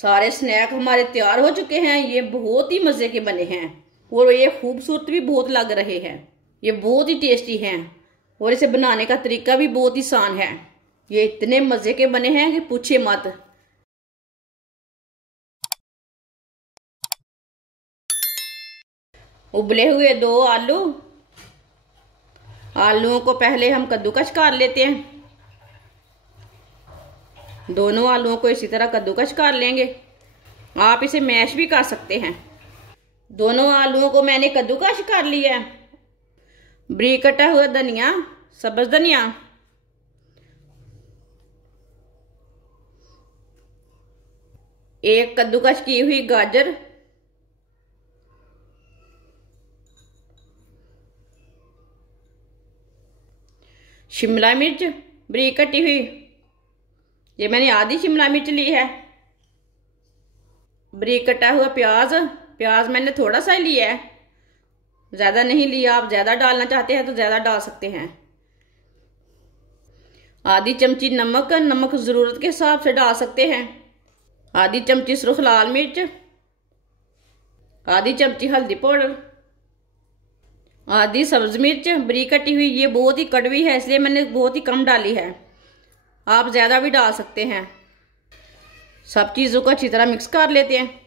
सारे स्नैक हमारे तैयार हो चुके हैं। ये बहुत ही मज़े के बने हैं और ये खूबसूरत भी बहुत लग रहे हैं। ये बहुत ही टेस्टी हैं और इसे बनाने का तरीका भी बहुत ही आसान है। ये इतने मज़े के बने हैं कि पूछे मत। उबले हुए 2 आलूओं को पहले हम कद्दूकस कर लेते हैं। दोनों आलूओं को इसी तरह कद्दूकस कर लेंगे। आप इसे मैश भी कर सकते हैं। दोनों आलूओं को मैंने कद्दूकस कर लिया है। बारीक कटा हुआ धनिया, सब्ज धनिया, एक कद्दूकस की हुई गाजर, शिमला मिर्च बारीक कटी हुई, ये मैंने आधी शिमला मिर्च ली है। बारीक कटा हुआ प्याज, प्याज मैंने थोड़ा सा ही लिया है, ज़्यादा नहीं लिया। आप ज़्यादा डालना चाहते हैं तो ज़्यादा डाल सकते हैं। आधी चमची नमक, नमक ज़रूरत के हिसाब से डाल सकते हैं। आधी चमची सुर्ख लाल मिर्च, आधी चमची हल्दी पाउडर, आधी सब्ज मिर्च बारीक कटी हुई। ये बहुत ही कड़वी है इसलिए मैंने बहुत ही कम डाली है, आप ज़्यादा भी डाल सकते हैं। सब चीज़ों को अच्छी तरह मिक्स कर लेते हैं।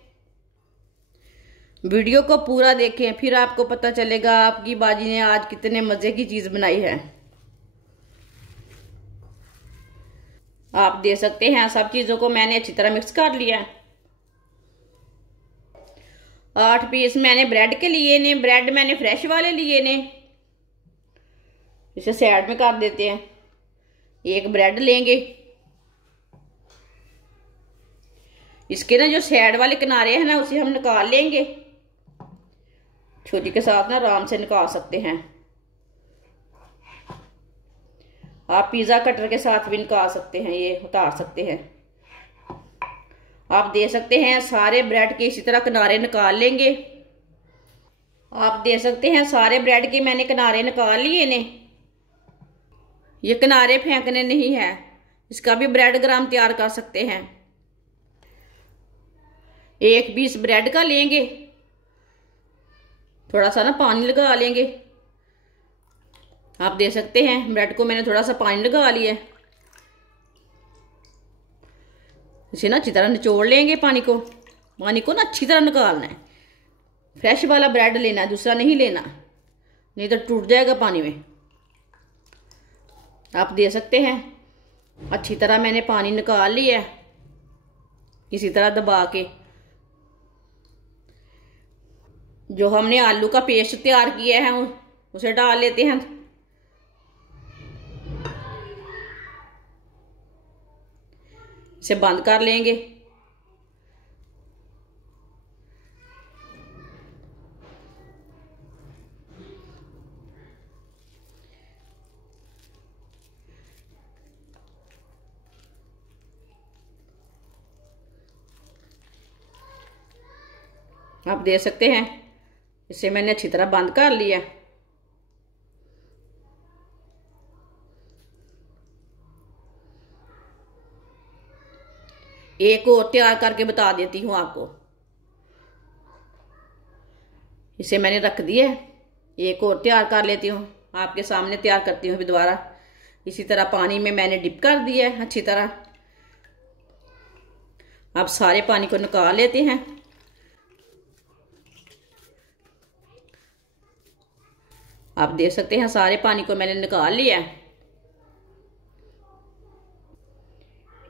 वीडियो को पूरा देखें, फिर आपको पता चलेगा आपकी बाजी ने आज कितने मज़े की चीज़ बनाई है। आप देख सकते हैं सब चीज़ों को मैंने अच्छी तरह मिक्स कर लिया है। 8 पीस मैंने ब्रेड के लिए ने, ब्रेड मैंने फ्रेश वाले लिए ने। इसे साइड में कर देते हैं। एक ब्रेड लेंगे, इसके ना जो साइड वाले किनारे हैं ना उसे हम निकाल लेंगे। छुरी के साथ ना आराम से निकाल सकते हैं। आप पिज़्ज़ा कटर के साथ भी निकाल सकते हैं, ये उतार सकते हैं। आप देख सकते हैं सारे ब्रेड के इसी तरह किनारे निकाल लेंगे। आप देख सकते हैं सारे ब्रेड के मैंने किनारे निकाल लिए ने। ये किनारे फेंकने नहीं है, इसका भी ब्रेड ग्राम तैयार कर सकते हैं। एक पीस ब्रेड का लेंगे, थोड़ा सा ना पानी लगा लेंगे। आप देख सकते हैं ब्रेड को मैंने थोड़ा सा पानी लगा लिया। इसे ना अच्छी तरह निचोड़ लेंगे। पानी को ना अच्छी तरह निकालना है। फ्रेश वाला ब्रेड लेना है, दूसरा नहीं लेना, नहीं तो टूट जाएगा पानी में। आप देख सकते हैं अच्छी तरह मैंने पानी निकाल लिया है। इसी तरह दबा के जो हमने आलू का पेस्ट तैयार किया है उसे डाल लेते हैं। इसे बंद कर लेंगे। आप देख सकते हैं इसे मैंने अच्छी तरह बंद कर लिया। एक और तैयार करके बता देती हूँ आपको। इसे मैंने रख दिया है, एक और तैयार कर लेती हूँ। आपके सामने तैयार करती हूँ अभी दोबारा। इसी तरह पानी में मैंने डिप कर दिया है अच्छी तरह। अब सारे पानी को निकाल लेते हैं। आप देख सकते हैं सारे पानी को मैंने निकाल लिया है।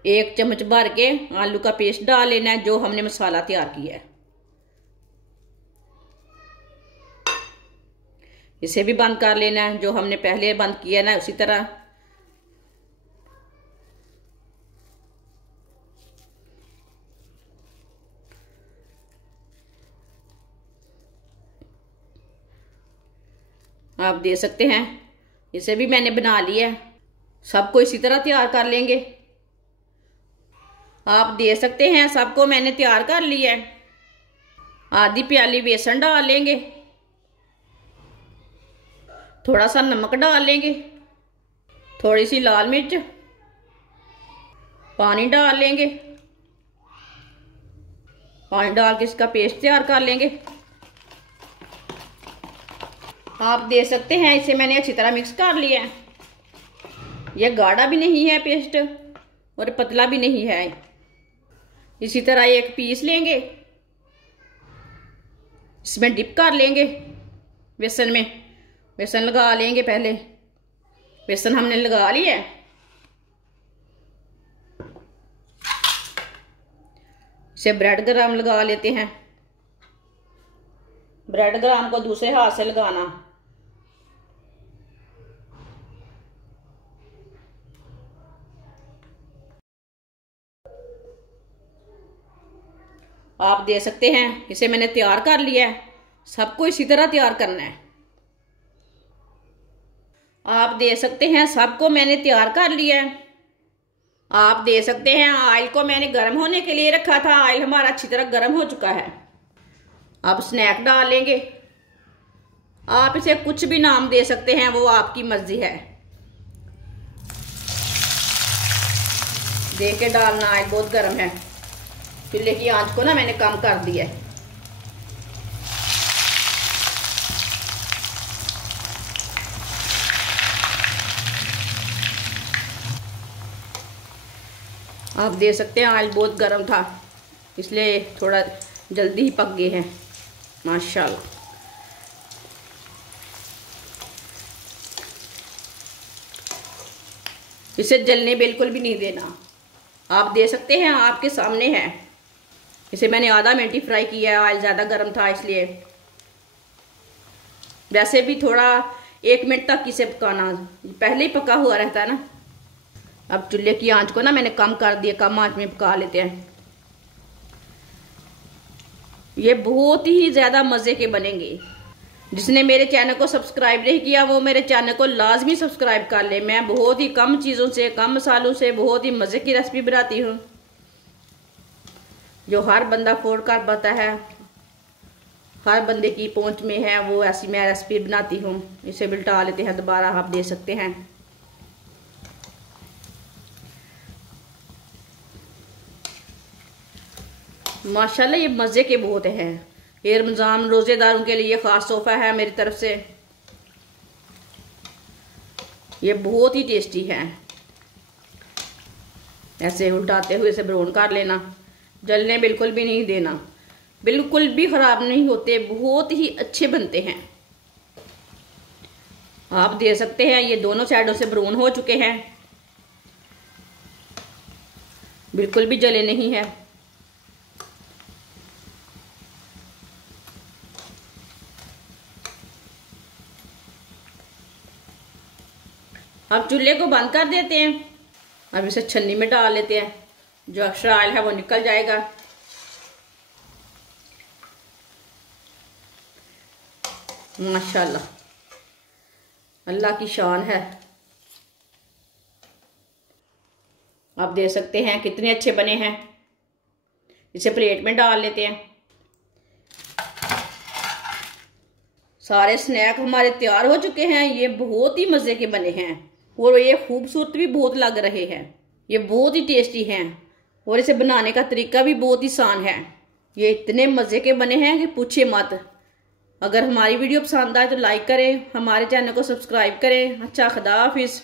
1 चम्मच भर के आलू का पेस्ट डाल लेना है जो हमने मसाला तैयार किया है। इसे भी बंद कर लेना है जो हमने पहले बंद किया ना उसी तरह। आप देख सकते हैं इसे भी मैंने बना लिया है। सबको इसी तरह तैयार कर लेंगे। आप देख सकते हैं सबको मैंने तैयार कर लिया है। आधी प्याली बेसन डाल लेंगे, थोड़ा सा नमक डाल लेंगे, थोड़ी सी लाल मिर्च, पानी डाल लेंगे। पानी डाल के इसका पेस्ट तैयार कर लेंगे। आप देख सकते हैं इसे मैंने अच्छी तरह मिक्स कर लिया है। यह गाढ़ा भी नहीं है पेस्ट और पतला भी नहीं है। इसी तरह एक पीस लेंगे, इसमें डिप कर लेंगे बेसन में। बेसन लगा लेंगे पहले। बेसन हमने लगा लिया है। इसे ब्रेड ग्राम लगा लेते हैं। ब्रेड ग्राम को दूसरे हाथ से लगाना। आप देख सकते हैं इसे मैंने तैयार कर लिया है। सबको इसी तरह तैयार करना है। आप देख सकते हैं सबको मैंने तैयार कर लिया है। आप देख सकते हैं ऑयल को मैंने गर्म होने के लिए रखा था। ऑयल हमारा अच्छी तरह गर्म हो चुका है। अब स्नैक डाल लेंगे। आप इसे कुछ भी नाम दे सकते हैं, वो आपकी मर्जी है। देख के डालना, ऑयल बहुत गर्म है। चूल्हे की आंच को ना मैंने कम कर दिया है। आप देख सकते हैं ऑयल बहुत गर्म था, इसलिए थोड़ा जल्दी ही पक गए हैं माशाल्लाह। इसे जलने बिल्कुल भी नहीं देना। आप देख सकते हैं आपके सामने है। इसे मैंने आधा मिनट ही फ्राई किया है। ऑयल ज़्यादा गर्म था इसलिए। वैसे भी थोड़ा 1 मिनट तक इसे पकाना, पहले ही पका हुआ रहता है ना। अब चूल्हे की आंच को ना मैंने कम कर दिया। कम आंच में पका लेते हैं। ये बहुत ही ज़्यादा मज़े के बनेंगे। जिसने मेरे चैनल को सब्सक्राइब नहीं किया वो मेरे चैनल को लाजमी सब्सक्राइब कर ले। मैं बहुत ही कम चीज़ों से, कम मसालों से बहुत ही मज़े की रेसिपी बनाती हूँ, जो हर बंदा अफोर्ड कर पाता है, हर बंदे की पहुंच में है। वो ऐसी मैं रेसिपी बनाती हूँ। इसे बिल्टा लेते हैं दोबारा। आप देख सकते हैं माशाल्लाह ये मज़े के बहुत हैं। ये रमज़ान रोज़ेदारों के लिए ख़ास तोहफा है मेरी तरफ से। ये बहुत ही टेस्टी है। ऐसे उल्टाते हुए इसे ब्राउन कर लेना। जलने बिल्कुल भी नहीं देना। बिल्कुल भी ख़राब नहीं होते, बहुत ही अच्छे बनते हैं। आप देख सकते हैं ये दोनों साइडों से ब्राउन हो चुके हैं, बिल्कुल भी जले नहीं है। अब चूल्हे को बंद कर देते हैं। अब इसे छन्नी में डाल लेते हैं। जो एक्स्ट्रा ऑयल है वो निकल जाएगा। माशाल्लाह अल्लाह की शान है। आप देख सकते हैं कितने अच्छे बने हैं। इसे प्लेट में डाल लेते हैं। सारे स्नैक हमारे तैयार हो चुके हैं। ये बहुत ही मज़े के बने हैं और ये खूबसूरत भी बहुत लग रहे हैं। ये बहुत ही टेस्टी हैं और इसे बनाने का तरीका भी बहुत ही आसान है। ये इतने मज़े के बने हैं कि पूछिए मत। अगर हमारी वीडियो पसंद आए तो लाइक करें, हमारे चैनल को सब्सक्राइब करें। अच्छा, खुदा हाफिज़।